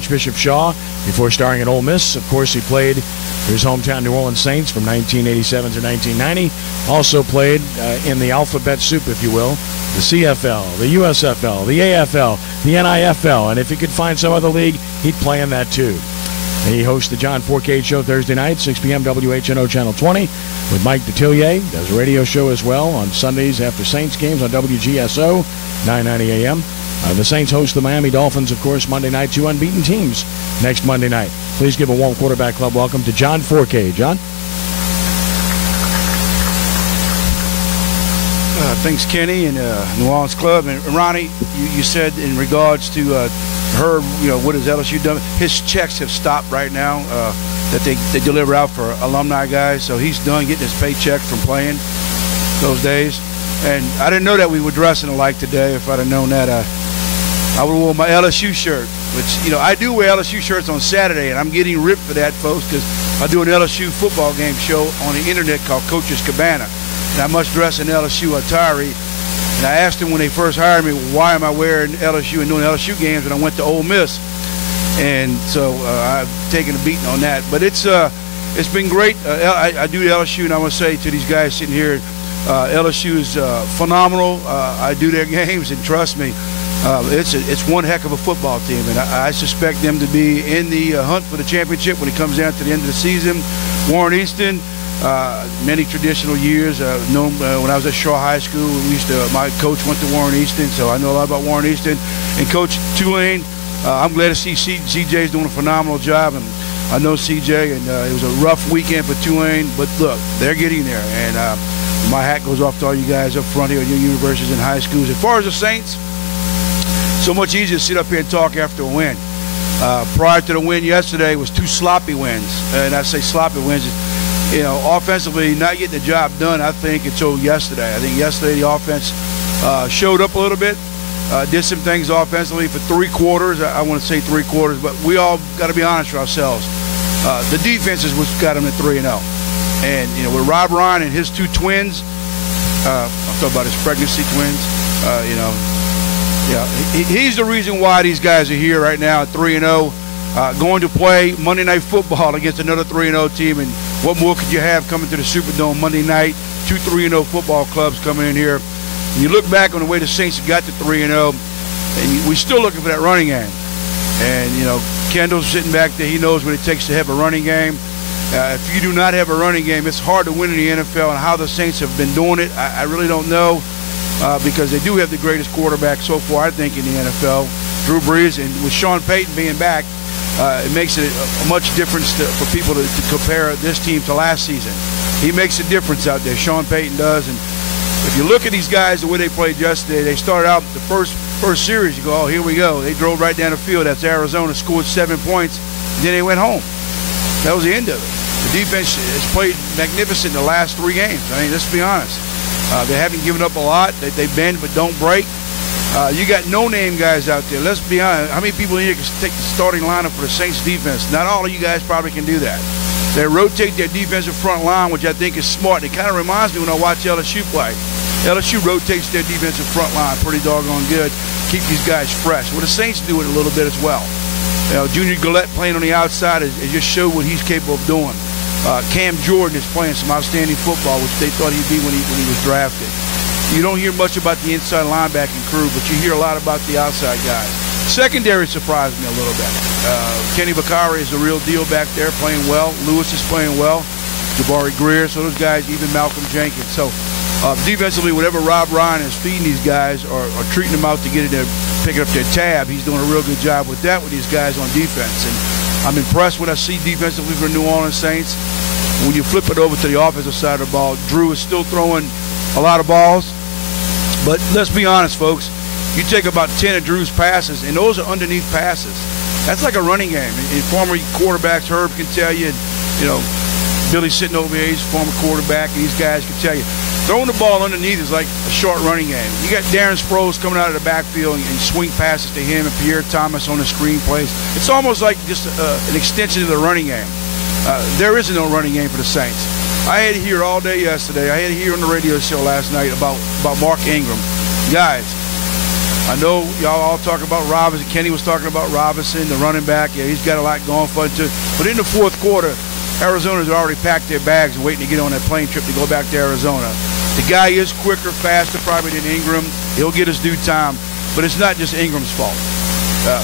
Archbishop Shaw before starring at Ole Miss. Of course, he played for his hometown New Orleans Saints from 1987 to 1990. Also played in the alphabet soup, if you will, the CFL, the USFL, the AFL, the NIFL, and if he could find some other league, he'd play in that too. He hosts the John Fourcade Show Thursday night, 6 p.m. WHNO Channel 20 with Mike Detillier. Does a radio show as well on Sundays after Saints games on WGSO, 9:90 a.m. The Saints host the Miami Dolphins, of course, Monday night, 2 unbeaten teams next Monday night. Please give a warm Quarterback Club welcome to John Fourcade. John? Thanks, Kenny, and New Orleans Club. And Ronnie, you said in regards to Herb, what has LSU done? His checks have stopped right now that they deliver out for alumni guys. So he's done getting his paycheck from playing those days. And I didn't know that we were dressing alike today. If I'd have known that, I would have worn my LSU shirt, which, I do wear LSU shirts on Saturday, and I'm getting ripped for that, folks, because I do an LSU football game show on the internet called Coach's Cabana. And I must dress in LSU attire. And I asked them when they first hired me, why am I wearing LSU and doing LSU games when I went to Ole Miss? And so I've taken a beating on that. But it's been great. I do LSU, and I want to say to these guys sitting here, LSU is phenomenal. I do their games, and trust me, it's one heck of a football team. And I suspect them to be in the hunt for the championship when it comes down to the end of the season. Warren Easton. Many traditional years. Known when I was at Shaw High School, my coach went to Warren Easton, so I know a lot about Warren Easton. And Coach Tulane, I'm glad to see CJ's doing a phenomenal job, and I know CJ, and it was a rough weekend for Tulane, but look, they're getting there, and my hat goes off to all you guys up front here at your universities and high schools. As far as the Saints, so much easier to sit up here and talk after a win. Prior to the win yesterday was 2 sloppy wins, and I say sloppy wins. Offensively, not getting the job done, I think, until yesterday. I think yesterday the offense showed up a little bit, did some things offensively for 3 quarters. I want to say 3 quarters, but we all got to be honest with ourselves. The defense is what's got them at 3-0. And, with Rob Ryan and his 2 twins, I'm talking about his pregnancy twins, he's the reason why these guys are here right now at 3-0. Going to play Monday Night Football against another 3-0 team, and what more could you have coming to the Superdome Monday night? 2 3-0 football clubs coming in here. And you look back on the way the Saints got to 3-0, and we're still looking for that running game. And, Kendall's sitting back there. He knows what it takes to have a running game. If you do not have a running game, it's hard to win in the NFL, and how the Saints have been doing it, I really don't know, because they do have the greatest quarterback so far, I think, in the NFL, Drew Brees. And with Sean Payton being back, it makes it a much difference for people to compare this team to last season. He makes a difference out there. Sean Payton does. And if you look at these guys, the way they played yesterday, they started out the first series. You go, oh, here we go. They drove right down the field. That's Arizona, scored 7 points. And then they went home. That was the end of it. The defense has played magnificent in the last 3 games. I mean, let's be honest. They haven't given up a lot. They bend but don't break. You got no-name guys out there. Let's be honest. How many people here can take the starting lineup for the Saints defense? Not all of you guys probably can do that. They rotate their defensive front line, which I think is smart. It kind of reminds me when I watch LSU play. LSU rotates their defensive front line pretty doggone good. Keep these guys fresh. Well, the Saints do it a little bit as well. Junior Gillette playing on the outside has just showed what he's capable of doing. Cam Jordan is playing some outstanding football, which they thought he'd be when he was drafted. You don't hear much about the inside linebacking crew, but you hear a lot about the outside guys. Secondary surprised me a little bit. Kenny Bakari is the real deal back there, playing well. Lewis is playing well. Jabari Greer, so those guys, even Malcolm Jenkins. So defensively, whatever Rob Ryan is feeding these guys or treating them out to get it there, picking up their tab, he's doing a real good job with that with these guys on defense. And I'm impressed when I see defensively for the New Orleans Saints. When you flip it over to the offensive side of the ball, Drew is still throwing a lot of balls. But let's be honest, folks. You take about 10 of Drew's passes, and those are underneath passes. That's like a running game. And former quarterbacks, Herb can tell you, Billy's sitting over here, he's a former quarterback, and these guys can tell you. Throwing the ball underneath is like a short running game. You got Darren Sproles coming out of the backfield and swing passes to him, and Pierre Thomas on the screen plays. It's almost like just an extension of the running game. There is no running game for the Saints. I had to hear all day yesterday. I had to hear on the radio show last night about Mark Ingram. Guys, I know y'all all talking about Robinson. Kenny was talking about Robinson, the running back. Yeah, he's got a lot going for him too. But in the fourth quarter, Arizona's already packed their bags and waiting to get on that plane trip to go back to Arizona. The guy is quicker, faster probably than Ingram. He'll get his due time, but it's not just Ingram's fault.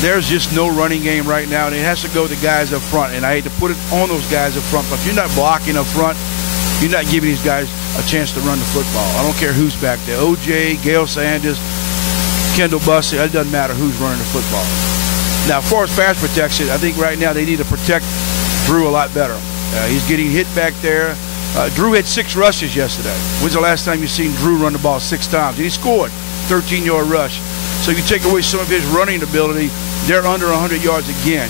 There's just no running game right now, and it has to go to the guys up front. And I hate to put it on those guys up front, but if you're not blocking up front, you're not giving these guys a chance to run the football. I don't care who's back there. OJ, Gale Sanders, Kendall Bussey, it doesn't matter who's running the football. Now, as far as pass protection, I think right now they need to protect Drew a lot better. He's getting hit back there. Drew had 6 rushes yesterday. When's the last time you've seen Drew run the ball 6 times? And he scored 13-yard rush. So if you take away some of his running ability, they're under 100 yards again.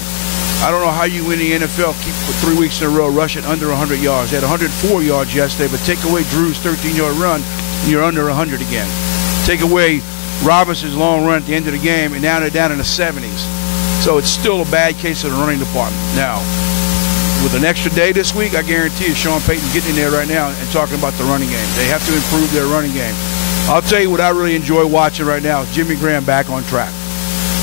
I don't know how you win the NFL keep for 3 weeks in a row rushing under 100 yards. They had 104 yards yesterday, but take away Drew's 13-yard run, and you're under 100 again. Take away Robinson's long run at the end of the game, and now they're down in the 70s. So it's still a bad case of the running department. Now, with an extra day this week, I guarantee you Sean Payton's getting in there right now and talking about the running game. They have to improve their running game. I'll tell you what I really enjoy watching right now is Jimmy Graham back on track.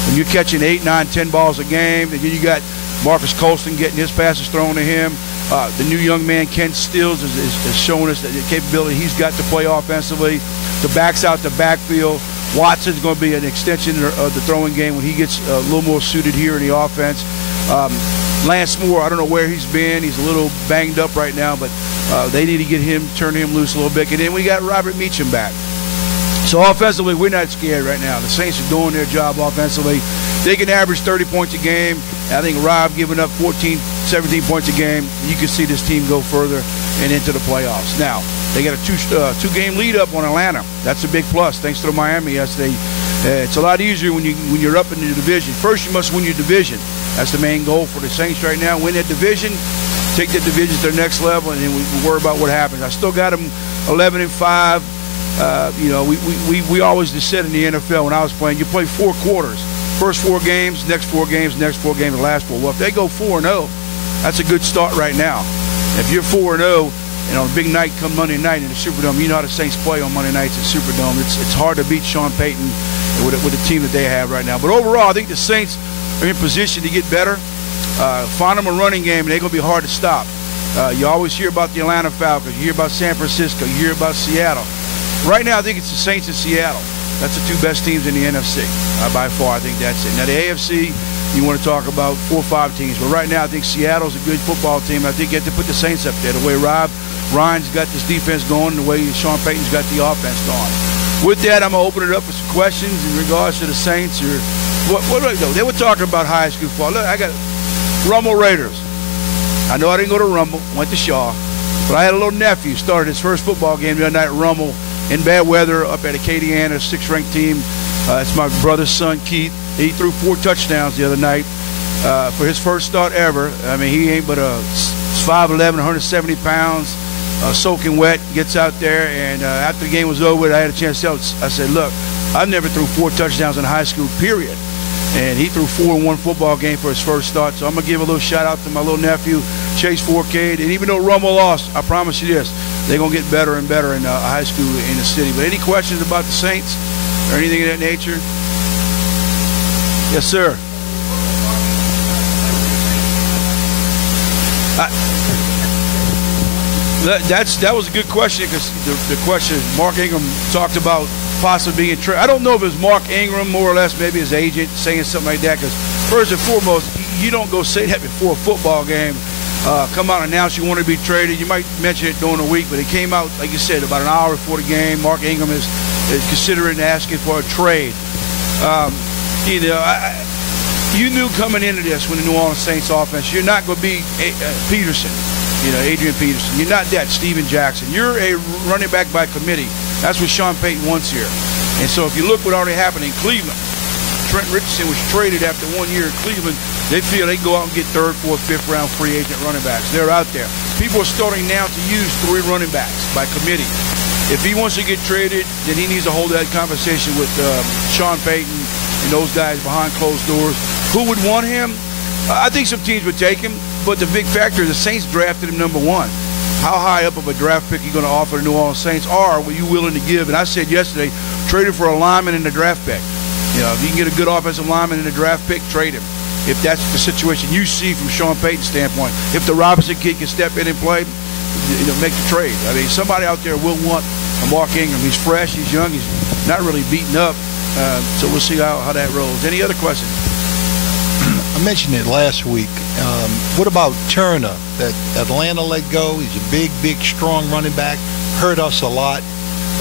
When you're catching 8, 9, 10 balls a game, and then you got Marcus Colston getting his passes thrown to him. The new young man, Ken Stills, is showing us the capability he's got to play offensively. The backs out the backfield. Watson's going to be an extension of the throwing game when he gets a little more suited here in the offense. Lance Moore, I don't know where he's been. He's a little banged up right now, but they need to turn him loose a little bit. And then we got Robert Meacham back. So offensively, we're not scared right now. The Saints are doing their job offensively. They can average 30 points a game. I think Rob giving up 14, 17 points a game. You can see this team go further and into the playoffs. Now, they got a two-game lead up on Atlanta. That's a big plus, thanks to Miami yesterday. It's a lot easier when you're up in the division. First, you must win your division. That's the main goal for the Saints right now. Win that division, take that division to the next level, and then we worry about what happens. I still got them 11-5. You know, we always just said in the NFL when I was playing, you play 4 quarters. First 4 games, next 4 games, next 4 games, the last 4. Well, if they go 4-0, that's a good start right now. If you're 4-0, and on a big night come Monday night in the Superdome, you know how the Saints play on Monday nights at Superdome. It's hard to beat Sean Payton with the team that they have right now. But overall, I think the Saints are in position to get better. Find them a running game, and they're going to be hard to stop. You always hear about the Atlanta Falcons. You hear about San Francisco. You hear about Seattle. Right now, I think it's the Saints and Seattle. That's the 2 best teams in the NFC. By far, I think that's it. Now, the AFC, you want to talk about 4 or 5 teams. But right now, I think Seattle's a good football team. I think you have to put the Saints up there. The way Ryan's got this defense going, the way Sean Payton's got the offense going. With that, I'm going to open it up for some questions in regards to the Saints. Or what do I know? They were talking about high school football. Look, I got Rummel Raiders. I know I didn't go to Rummel, went to Shaw. But I had a little nephew, started his first football game the other night at Rummel in bad weather up at Acadiana, 6th-ranked team. It's my brother's son, Keith. He threw 4 touchdowns the other night for his first start ever. I mean, he ain't but a 5'11", 170 pounds, soaking wet, gets out there. And after the game was over, I had a chance to tell him, I said, look, I never threw 4 touchdowns in high school, period. And he threw 4 in one football game for his first start. So I'm going to give a little shout-out to my little nephew, Chase Fourcade. And even though Rummel lost, I promise you this, they're going to get better and better in high school in the city. But any questions about the Saints or anything of that nature? Yes, sir. That was a good question, because the question Mark Ingram talked about possibly being traded. I don't know if it was Mark Ingram, more or less, maybe his agent saying something like that, because first and foremost, you don't go say that before a football game. Come out and announce you want to be traded. You might mention it during the week, but it came out, like you said, about an hour before the game. Mark Ingram is considering asking for a trade. You know, you knew coming into this when the New Orleans Saints offense, you're not going to be Peterson, you know, Adrian Peterson. You're not that Steven Jackson. You're a running back by committee. That's what Sean Payton wants here. And so if you look what already happened in Cleveland, Trent Richardson was traded after 1 year in Cleveland. They feel they can go out and get 3rd, 4th, 5th round free agent running backs. They're out there. People are starting now to use 3 running backs by committee. If he wants to get traded, then he needs to hold that conversation with Sean Payton and those guys behind closed doors. Who would want him? I think some teams would take him, but the big factor is the Saints drafted him number 1. How high up of a draft pick are you going to offer the New Orleans Saints, or were you willing to give? And I said yesterday, traded for a lineman in the draft pick. You know, if you can get a good offensive lineman in a draft pick, trade him. If that's the situation you see from Sean Payton's standpoint. If the Robinson kid can step in and play, make the trade. I mean, somebody out there will want a Mark Ingram. He's fresh, he's young, he's not really beaten up. So we'll see how that rolls. Any other questions? I mentioned it last week. What about Turner that Atlanta let go? He's a big, strong running back. Hurt us a lot.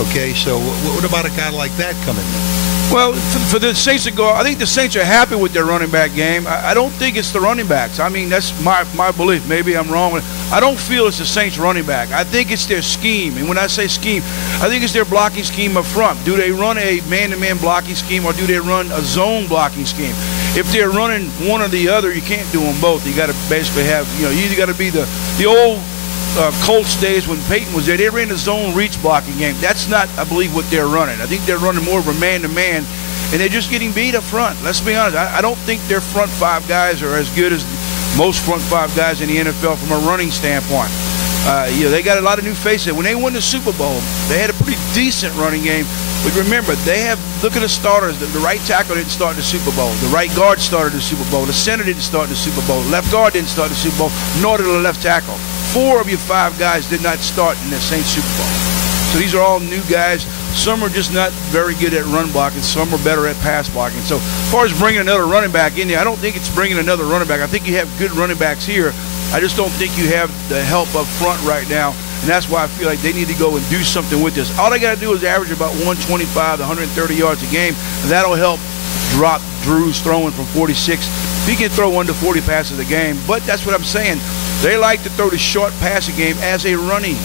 Okay, so what about a guy like that coming in? Well, for the Saints to go, I think the Saints are happy with their running back game. I don't think it's the running backs. I mean, that's my belief. Maybe I'm wrong. I don't feel it's the Saints running back. I think it's their scheme. And when I say scheme, I think it's their blocking scheme up front. Do they run a man-to-man blocking scheme, or do they run a zone blocking scheme? If they're running one or the other, you can't do them both. You got to basically have, you either got to be the old Colts days when Peyton was there. They ran a zone reach blocking game. That's not, I believe, what they're running. I think they're running more of a man-to-man, and they're just getting beat up front. Let's be honest. I don't think their front five guys are as good as most front five guys in the NFL from a running standpoint. They got a lot of new faces. When they won the Super Bowl, they had a pretty decent running game. But remember, look at the starters. The right tackle didn't start the Super Bowl. The right guard started the Super Bowl. The center didn't start the Super Bowl. The left guard didn't start the Super Bowl, nor did the left tackle. 4 of your 5 guys did not start in the Saints Super Bowl. So these are all new guys. Some are just not very good at run blocking. Some are better at pass blocking. So as far as bringing another running back in there, I don't think it's bringing another running back. I think you have good running backs here. I just don't think you have the help up front right now. And that's why I feel like they need to go and do something with this. All they got to do is average about 125 to 130 yards a game, and that'll help drop Drew's throwing from 46. He can throw 1 to 40 passes a game, but that's what I'm saying. They like to throw the short passing game as a running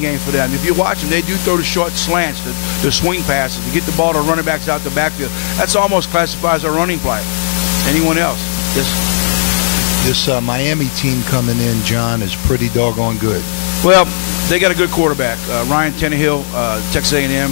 game for them. If you watch them, they do throw the short slants, the swing passes, to get the ball to running backs out the backfield. That's almost classified as a running play. Anyone else? This Miami team coming in, John, is pretty doggone good. Well, they got a good quarterback. Ryan Tannehill, Texas A&M,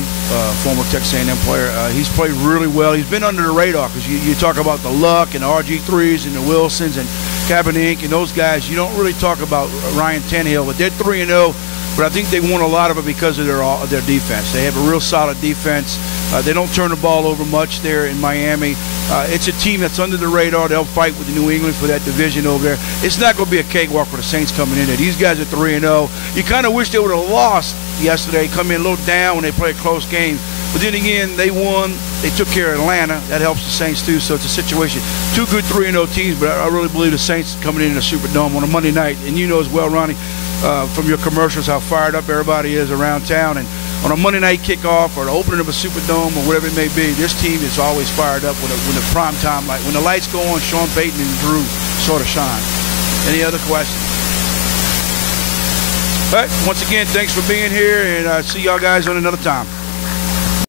former Texas A&M player. He's played really well. He's been under the radar because you talk about the Luck and the RG3s and the Wilsons and Kaepernick and those guys. You don't really talk about Ryan Tannehill, but they're 3-0. But I think they won a lot of it because of their defense. They have a real solid defense. They don't turn the ball over much there in Miami. It's a team that's under the radar. They'll fight with New England for that division over there. It's not going to be a cakewalk for the Saints coming in there. These guys are 3-0. You kind of wish they would have lost yesterday, come in a little down when they play a close game. But then again, they won. They took care of Atlanta. That helps the Saints too. So it's a situation. 2 good 3-0 teams, but I really believe the Saints coming in the Superdome on a Monday night. And you know as well, Ronnie, from your commercials, how fired up everybody is around town. And on a Monday night kickoff or the opening of a Superdome or whatever it may be, this team is always fired up when the prime time, like when the lights go on, Sean Payton and Drew sort of shine. Any other questions? All right, once again, thanks for being here, and see y'all guys on another time.